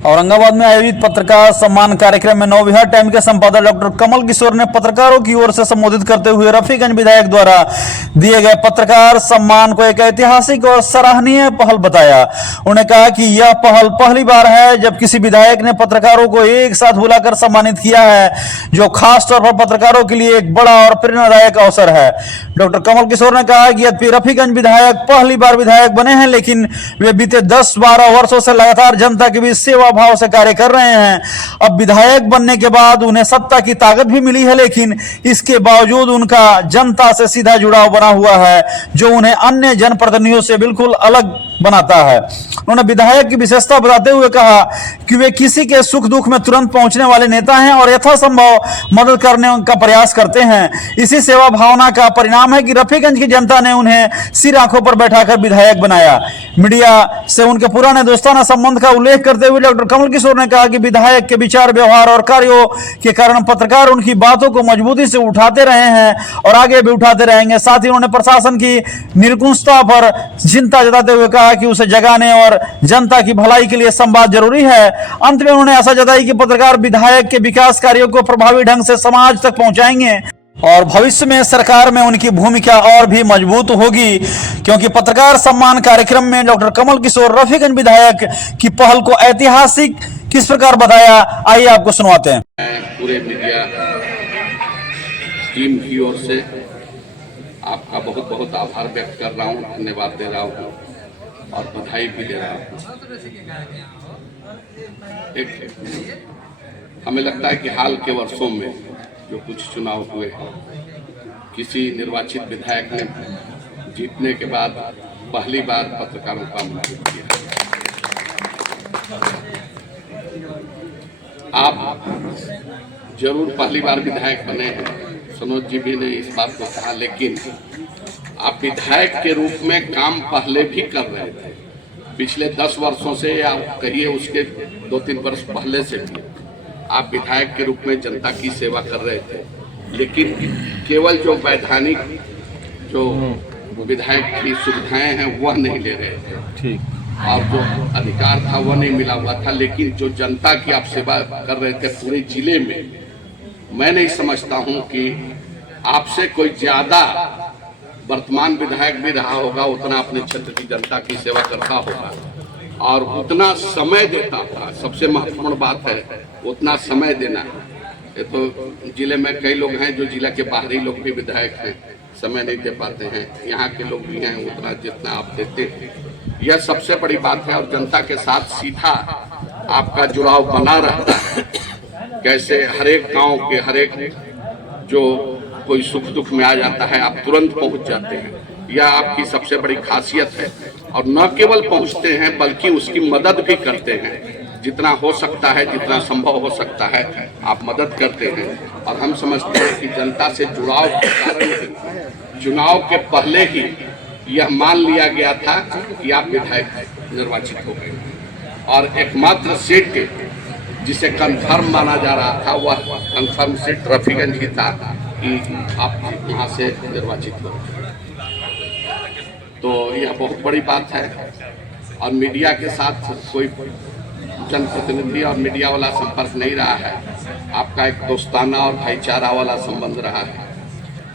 औरंगाबाद में आयोजित पत्रकार सम्मान कार्यक्रम में नवविहार टाइम के संपादक डॉक्टर कमल किशोर ने पत्रकारों की ओर से संबोधित करते हुए रफीगंज विधायक द्वारा दिए गए पत्रकार सम्मान को एक ऐतिहासिक और सराहनीय पहल बताया। उन्होंने कहा कि यह पहल पहली बार है जब किसी विधायक ने पत्रकारों को एक साथ बुलाकर सम्मानित किया है, जो खास तौर पर पत्रकारों के लिए एक बड़ा और प्रेरणादायक अवसर है। डॉक्टर कमल किशोर ने कहा कि रफीगंज विधायक पहली बार विधायक बने हैं, लेकिन वे बीते 10-12 वर्षों से लगातार जनता के बीच सेवा भाव से कार्य कर रहे हैं। अब विधायक बनने के बाद उन्हें सत्ता की ताकत भी मिली है, लेकिन इसके बावजूद उनका जनता से सीधा जुड़ाव बना हुआ है, जो उन्हें अन्य जनप्रतिनिधियों से बिल्कुल अलग बनाता है। उन्होंने विधायक की विशेषता बताते हुए कहा कि वे किसी के सुख दुख में तुरंत पहुंचने वाले नेता हैं और यथासंभव मदद करने का प्रयास करते हैं। इसी सेवा भावना का परिणाम है कि रफीगंज की जनता ने उन्हें सिर आंखों पर बैठाकर विधायक बनाया। मीडिया से उनके पुराने दोस्ताना संबंध का उल्लेख करते हुए डॉक्टर कमल किशोर ने कहा कि विधायक के विचार, व्यवहार और कार्यों के कारण पत्रकार उनकी बातों को मजबूती से उठाते रहे हैं और आगे भी उठाते रहेंगे। साथ ही उन्होंने प्रशासन की निरंकुशता पर चिंता जताते हुए कहा कि उसे जगाने और जनता की भलाई के लिए संवाद जरूरी है। अंत में उन्होंने आशा जताई कि पत्रकार विधायक के विकास कार्यों को प्रभावी ढंग से समाज तक पहुंचाएंगे और भविष्य में सरकार में उनकी भूमिका और भी मजबूत होगी, क्योंकि पत्रकार सम्मान कार्यक्रम में डॉक्टर कमल किशोर रफीगंज विधायक की पहल को ऐतिहासिक किस प्रकार बताया, आइए आपको सुनवाते हैं। पूरे मीडिया टीम की ओर से आपका बहुत बहुत आभार व्यक्त कर रहा हूँ, धन्यवाद दे रहा हूँ और बधाई भी दे रहा हूँ। हमें लगता है कि हाल के वर्षों में जो कुछ चुनाव हुए, किसी निर्वाचित विधायक ने जीतने के बाद पहली बार पत्रकारों का आमंत्रित किया। आप जरूर पहली बार विधायक बने हैं, सनोज जी भी ने इस बात को कहा, लेकिन आप विधायक के रूप में काम पहले भी कर रहे थे। पिछले 10 वर्षों से या कहिए उसके 2-3 वर्ष पहले से भी आप विधायक के रूप में जनता की सेवा कर रहे थे, लेकिन केवल जो वैधानिक जो विधायक की सुविधाएं हैं वह नहीं ले रहे थे, ठीक, और जो अधिकार था वह नहीं मिला हुआ था। लेकिन जो जनता की आप सेवा कर रहे थे पूरे जिले में, मैं नहीं समझता हूं कि आपसे कोई ज्यादा वर्तमान विधायक भी रहा होगा, उतना अपने क्षेत्र की जनता की सेवा करता होगा और उतना समय देता होगा। सबसे महत्वपूर्ण बात है उतना समय देना। ये तो जिले में कई लोग हैं जो जिला के बाहरी लोग भी विधायक हैं, समय नहीं दे पाते हैं, यहाँ के लोग भी हैं उतना जितना आप देते हैं, यह सबसे बड़ी बात है। और जनता के साथ सीधा आपका जुड़ाव बना रहता है। कैसे हर एक गाँव के हर एक जो कोई सुख दुख में आ जाता है आप तुरंत पहुंच जाते हैं, यह आपकी सबसे बड़ी खासियत है। और न केवल पहुंचते हैं बल्कि उसकी मदद भी करते हैं, जितना हो सकता है, जितना संभव हो सकता है आप मदद करते हैं। और हम समझते हैं कि जनता से जुड़ाव के कारण चुनाव के पहले ही यह मान लिया गया था कि आप विधायक निर्वाचित हो गए और एकमात्र सीट जिसे कंफर्म माना जा रहा था वह कंफर्म सीट रफीगंज ही था कि आप यहाँ से निर्वाचित हो। तो यह बहुत बड़ी बात है। और मीडिया के साथ कोई जनप्रतिनिधि और मीडिया वाला संपर्क नहीं रहा है, आपका एक दोस्ताना और भाईचारा वाला संबंध रहा है।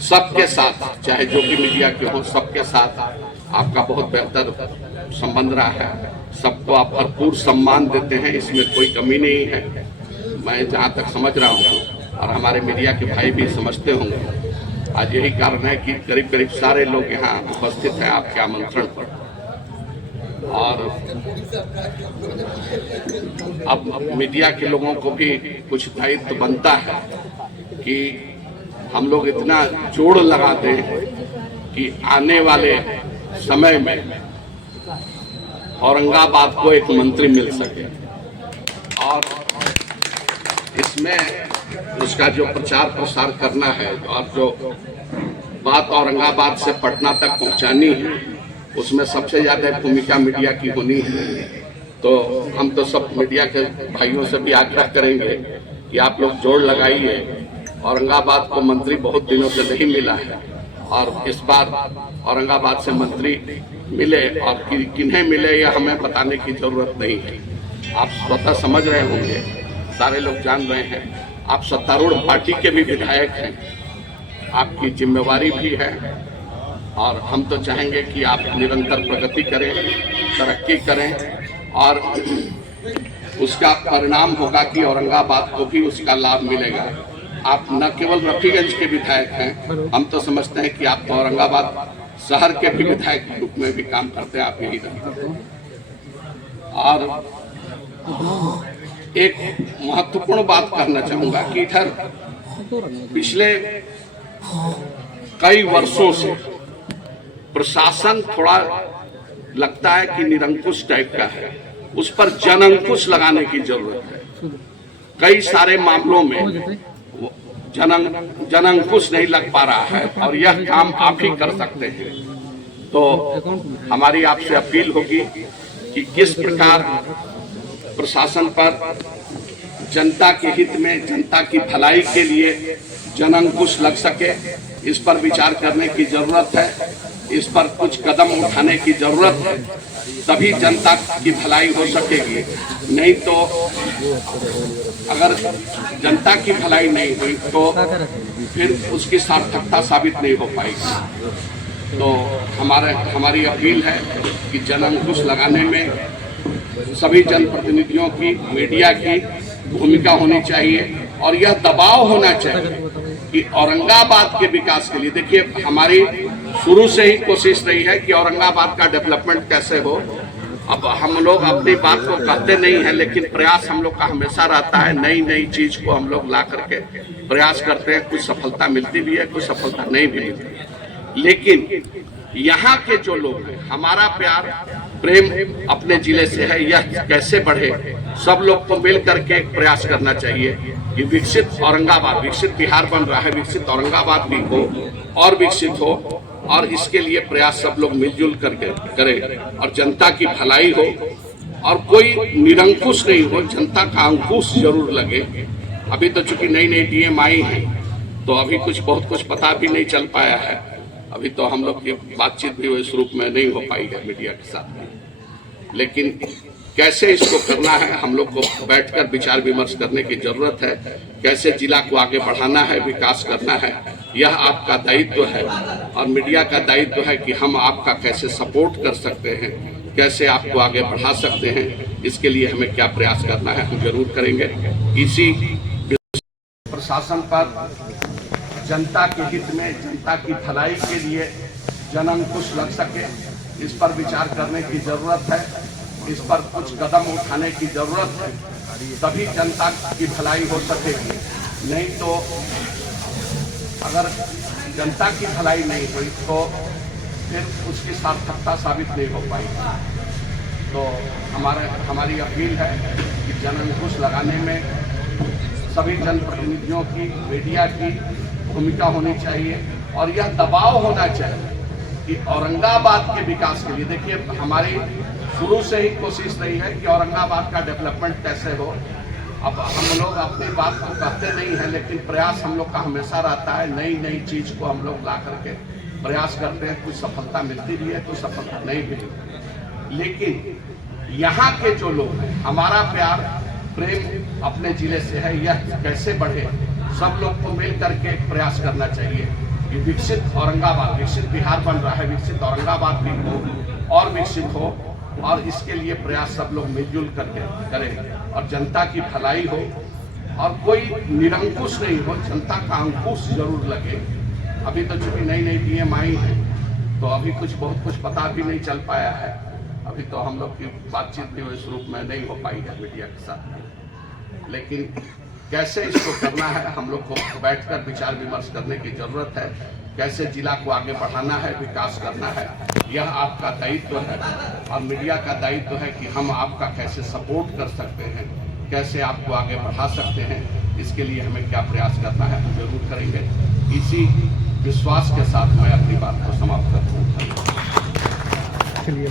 सबके साथ, चाहे जो भी मीडिया के हो, सबके साथ आपका बहुत बेहतर संबंध रहा है। सबको आप भरपूर सम्मान देते हैं, इसमें कोई कमी नहीं है, मैं जहाँ तक समझ रहा हूँ और हमारे मीडिया के भाई भी समझते होंगे। आज यही कारण है कि करीब करीब सारे लोग यहाँ उपस्थित हैं आपके आमंत्रण पर। और अब मीडिया के लोगों को भी कुछ दायित्व बनता है कि हम लोग इतना जोड़ लगा दें कि आने वाले समय में औरंगाबाद को एक मंत्री मिल सके और इसमें उसका जो प्रचार प्रसार करना है और जो बात औरंगाबाद से पटना तक पहुंचानी है, उसमें सबसे ज़्यादा भूमिका मीडिया की होनी है। तो हम तो सब मीडिया के भाइयों से भी आग्रह करेंगे कि आप लोग जोड़ लगाइए। औरंगाबाद को मंत्री बहुत दिनों से नहीं मिला है और इस बार औरंगाबाद से मंत्री मिले और किन्हें मिले यह हमें बताने की जरूरत नहीं है। आप स्वतः समझ रहे होंगे, सारे लोग जान रहे हैं, आप सत्तारूढ़ पार्टी के भी विधायक हैं, आपकी जिम्मेवारी भी है और हम तो चाहेंगे कि आप निरंतर प्रगति करें, तरक्की करें और उसका परिणाम होगा कि औरंगाबाद को भी उसका लाभ मिलेगा। आप न केवल रफीगंज के विधायक हैं, हम तो समझते हैं कि आप तो औरंगाबाद शहर के भी विधायक के रूप में भी काम करते हैं, आप यही करते हैं। और एक महत्वपूर्ण बात कहना चाहूँगा कि इधर पिछले कई वर्षों से प्रशासन थोड़ा लगता है कि निरंकुश टाइप का है, उस पर जनअंकुश लगाने की जरूरत है। कई सारे मामलों में जनअंकुश नहीं लग पा रहा है और यह काम आप ही कर सकते हैं। तो हमारी आपसे अपील होगी कि किस प्रकार प्रशासन पर जनता के हित में, जनता की भलाई के लिए जनअंकुश लग सके, इस पर विचार करने की जरूरत है, इस पर कुछ कदम उठाने की जरूरत है, तभी जनता की भलाई हो सकेगी। नहीं तो अगर जनता की भलाई नहीं हुई तो फिर उसकी सार्थकता साबित नहीं हो पाएगी। तो हमारी अपील है कि जनअंकुश लगाने में सभी जनप्रतिनिधियों की, मीडिया की भूमिका होनी चाहिए और यह दबाव होना चाहिए कि औरंगाबाद के विकास के लिए, देखिए हमारी शुरू से ही कोशिश रही है कि औरंगाबाद का डेवलपमेंट कैसे हो। अब हम लोग अपनी बात को कहते नहीं हैं, लेकिन प्रयास हम लोग का हमेशा रहता है, नई नई चीज को हम लोग ला करके प्रयास करते हैं। कुछ सफलता मिलती भी है, कुछ सफलता नहीं भी मिलती है, लेकिन यहाँ के जो लोग हैं, हमारा प्यार प्रेम अपने जिले से है, यह कैसे बढ़े, सब लोग को मिल करके एक प्रयास करना चाहिए कि विकसित औरंगाबाद, विकसित बिहार बन रहा है, विकसित औरंगाबाद भी हो और विकसित हो, और इसके लिए प्रयास सब लोग मिलजुल करके करें और जनता की भलाई हो और कोई निरंकुश नहीं हो, जनता का अंकुश जरूर लगे। अभी तो चूंकि नई नई डीएम आई है तो अभी बहुत कुछ पता भी नहीं चल पाया है, अभी तो हम लोग की बातचीत भी उस रूप में नहीं हो पाई है मीडिया के साथ। लेकिन कैसे इसको करना है, हम लोग को बैठकर विचार विमर्श करने की जरूरत है। कैसे जिला को आगे बढ़ाना है, विकास करना है, यह आपका दायित्व है और मीडिया का दायित्व है कि हम आपका कैसे सपोर्ट कर सकते हैं, कैसे आपको आगे बढ़ा सकते हैं, इसके लिए हमें क्या प्रयास करना है हम जरूर करेंगे। इसी प्रशासन पर जनता के हित में, जनता की भलाई के लिए जनअंकुश लग सके, इस पर विचार करने की जरूरत है, इस पर कुछ कदम उठाने की जरूरत है, तभी जनता की भलाई हो सकेगी। नहीं तो अगर जनता की भलाई नहीं हुई तो फिर उसकी सार्थकता साबित नहीं हो पाएगी। तो हमारी अपील है कि जनअंकुश लगाने में सभी जनप्रतिनिधियों की, मीडिया की भूमिका होनी चाहिए और यह दबाव होना चाहिए कि औरंगाबाद के विकास के लिए, देखिए हमारी शुरू से ही कोशिश रही है कि औरंगाबाद का डेवलपमेंट कैसे हो। अब हम लोग अपनी बात को कहते नहीं हैं, लेकिन प्रयास हम लोग का हमेशा रहता है, नई नई चीज को हम लोग ला करके प्रयास करते हैं। कुछ सफलता मिलती भी है, कुछ सफलता नहीं भी मिलती, लेकिन यहाँ के जो लोग हैं, हमारा प्यार प्रेम अपने जिले से है, यह कैसे बढ़े, सब लोग को मिल करके एक प्रयास करना चाहिए कि विकसित औरंगाबाद, विकसित बिहार बन रहा है, विकसित औरंगाबाद भी हो और विकसित हो, और इसके लिए प्रयास सब लोग मिलजुल करके करें और जनता की भलाई हो और कोई निरंकुश नहीं हो, जनता का अंकुश जरूर लगे। अभी तो चूंकि नई नई डीएम आई है तो अभी बहुत कुछ पता भी नहीं चल पाया है, अभी तो हम लोग की बातचीत भी इस रूप में नहीं हो पाई है मीडिया के साथ। लेकिन कैसे इसको करना है, हम लोग को बैठकर विचार विमर्श करने की जरूरत है। कैसे जिला को आगे बढ़ाना है, विकास करना है, यह आपका दायित्व है और मीडिया का दायित्व है कि हम आपका कैसे सपोर्ट कर सकते हैं, कैसे आपको आगे बढ़ा सकते हैं, इसके लिए हमें क्या प्रयास करना है हम जरूर करेंगे। इसी विश्वास के साथ मैं अपनी बात को समाप्त करता हूँ। चलिए।